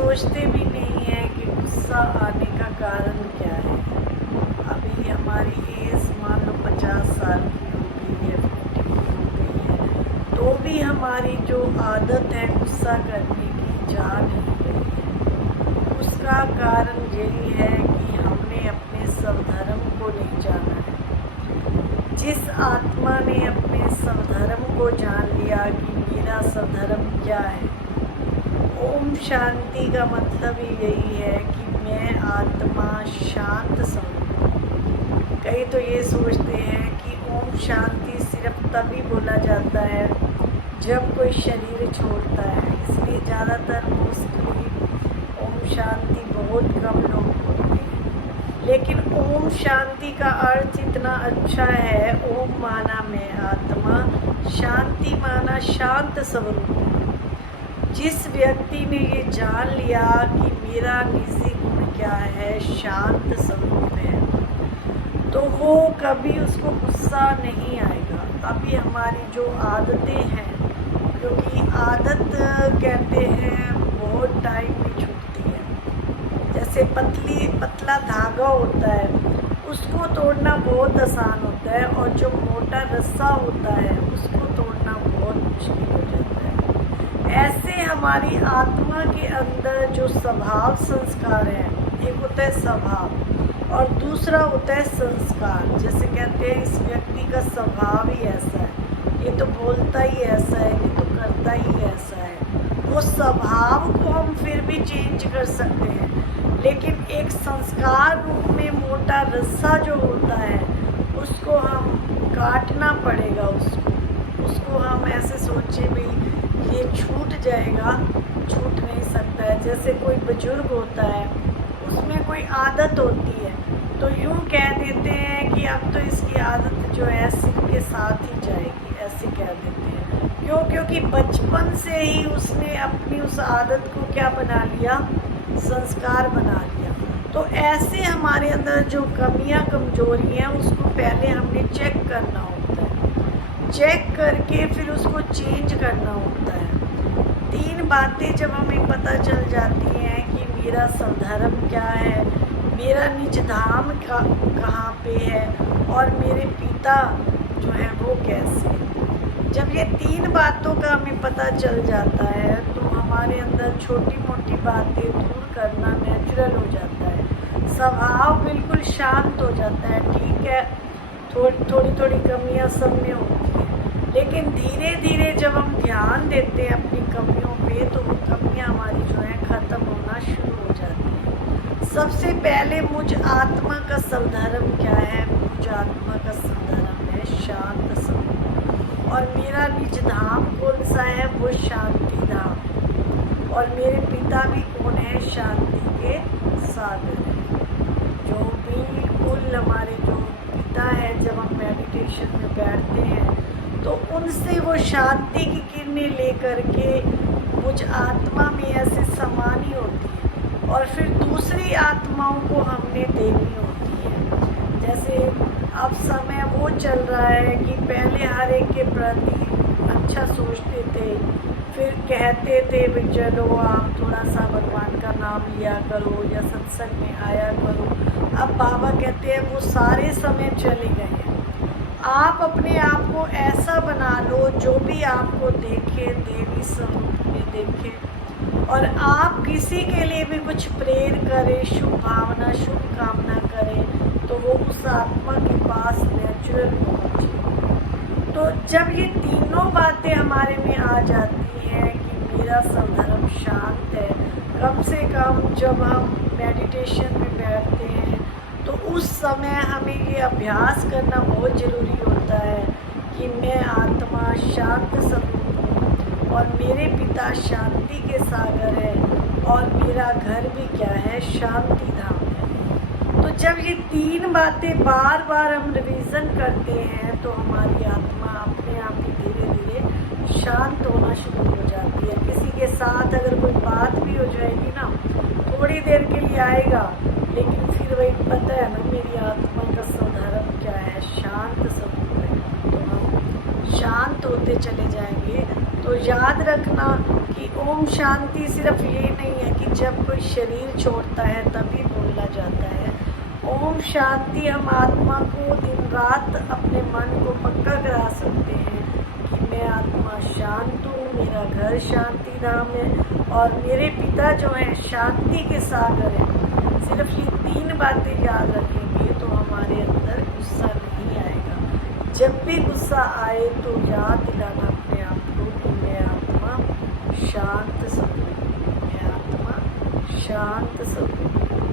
सोचते भी नहीं हैं कि गुस्सा आने का कारण क्या है। अभी हमारी एज मान लो 50 साल की हो गई है, 50 की हो गई है, तो भी हमारी जो आदत है गुस्सा करने की जा नहीं रही है। उसका कारण यही है कि हमने अपने स्वधर्म को नहीं जाना है। जिस आत्मा ने अपने स्वधर्म को जान लिया कि मेरा स्वधर्म क्या है, ओम शांति का मतलब ही यही है कि मैं आत्मा शांत स्वरूप हूँ। कई तो ये सोचते हैं कि ओम शांति सिर्फ तभी बोला जाता है जब कोई शरीर छोड़ता है, इसलिए ज़्यादातर मोस्टली ओम शांति बहुत कम लोग बोलते हैं। लेकिन ओम शांति का अर्थ इतना अच्छा है। ओम माना मैं आत्मा, शांति माना शांत स्वरूप हूँ। जिस व्यक्ति ने ये जान लिया कि मेरा निजी गुण क्या है, शांत स्वरूप है, तो वो कभी उसको गुस्सा नहीं आएगा। अभी हमारी जो आदतें हैं, क्योंकि आदत कहते हैं बहुत टाइम में छूटती है। जैसे पतला धागा होता है, उसको तोड़ना बहुत आसान होता है, और जो मोटा रस्सा होता है उसको तोड़ना बहुत मुश्किल हो जाता है। ऐसे हमारी आत्मा के अंदर जो स्वभाव संस्कार है, एक होता है स्वभाव और दूसरा होता है संस्कार। जैसे कहते हैं इस व्यक्ति का स्वभाव ही ऐसा है, ये तो बोलता ही ऐसा है, ये तो करता ही ऐसा है। वो स्वभाव को हम फिर भी चेंज कर सकते हैं, लेकिन एक संस्कार रूप में मोटा रस्सा जो होता है उसको हम काटना पड़ेगा। उसको हम ऐसे सोचे भाई ये छूट जाएगा, छूट नहीं सकता है। जैसे कोई बुजुर्ग होता है, उसमें कोई आदत होती है, तो यूँ कह देते हैं कि अब तो इसकी आदत जो है सिर के साथ ही जाएगी, ऐसे कह देते हैं। क्यों? क्योंकि बचपन से ही उसने अपनी उस आदत को क्या बना लिया, संस्कार बना लिया। तो ऐसे हमारे अंदर जो कमियां कमजोरी हैं उसको पहले हमने चेक करना होता है, चेक करके फिर उसको चेंज करना होता है। 3 बातें जब हमें पता चल जाती हैं कि मेरा स्वधर्म क्या है, मेरा निज धाम कहाँ पे है, और मेरे पिता जो है वो कैसे हैं। जब ये 3 बातों का हमें पता चल जाता है तो हमारे अंदर छोटी मोटी बातें दूर करना नेचुरल हो जाता है, स्वभाव बिल्कुल शांत हो जाता है। ठीक है, थोड़ी कमियां सब में होती हैं, लेकिन धीरे धीरे जब हम ध्यान देते हैं अपनी कमियों पे, तो वो कमियां हमारी जो है ख़त्म होना शुरू हो जाती हैं। सबसे पहले मुझ आत्मा का स्वधर्म क्या है? मुझ आत्मा का स्वधर्म है शांत स्वरूप, और मेरा निज धाम कौन सा है? वो शांति धाम है। और मेरे पिता भी कौन है? शांति के सागर है। जो बिल्कुल हमारे जो पिता है, जब हम मेडिटेशन में बैठते हैं तो उनसे वो शांति की किरणें लेकर के मुझ आत्मा में ऐसे समानी होती है, और फिर दूसरी आत्माओं को हमने देनी होती है। जैसे अब समय वो चल रहा है कि पहले हर एक के प्रति अच्छा सोचते थे, फिर कहते थे भाई चलो आप थोड़ा सा भगवान का नाम लिया करो या सत्संग में आया करो। अब बाबा कहते हैं वो सारे समय चले गए हैं। आप अपने आप को ऐसा बना लो जो भी आपको देखे देवी स्वरूप में देखे, और आप किसी के लिए भी कुछ प्रेयर करें, शुभ भावना शुभ कामना करें, तो वो उस आत्मा के पास नेचुरल पहुँचे। तो जब ये तीनों बातें हमारे में आ जाती हैं कि मेरा स्वधर्म शांत है, कम से कम जब हम मेडिटेशन में बैठते हैं तो उस समय हमें ये अभ्यास करना बहुत ज़रूरी होता है कि मैं आत्मा शांत स्वरूप हूँ, और मेरे पिता शांति के सागर है, और मेरा घर भी क्या है? शांति धाम है। तो जब ये 3 बातें बार बार हम रिवीजन करते हैं तो हमारी आत्मा अपने आप ही धीरे धीरे शांत होना शुरू हो जाती है। किसी के साथ अगर कोई बात भी हो जाएगी ना, थोड़ी देर के लिए आएगा, लेकिन फिर वही पता है ना मेरी आत्मा का स्वधर्म क्या है? शांत स्वरूप है। तो हम शांत होते चले जाएंगे। तो याद रखना कि ओम शांति सिर्फ ये नहीं है कि जब कोई शरीर छोड़ता है तभी बोला जाता है। ओम शांति हम आत्मा को दिन रात अपने मन को पक्का करा सकते हैं कि मैं आत्मा शांत हूँ, मेरा घर शांति धाम है और मेरे पिता जो हैं शांति के सागर हैं। सिर्फ ये 3 बातें याद रखेंगे तो हमारे अंदर गुस्सा नहीं आएगा। जब भी गुस्सा आए तो याद दिलाना अपने आप को कि मैं आत्मा शांत स्वरूप, मैं आत्मा शांत स्वरूप।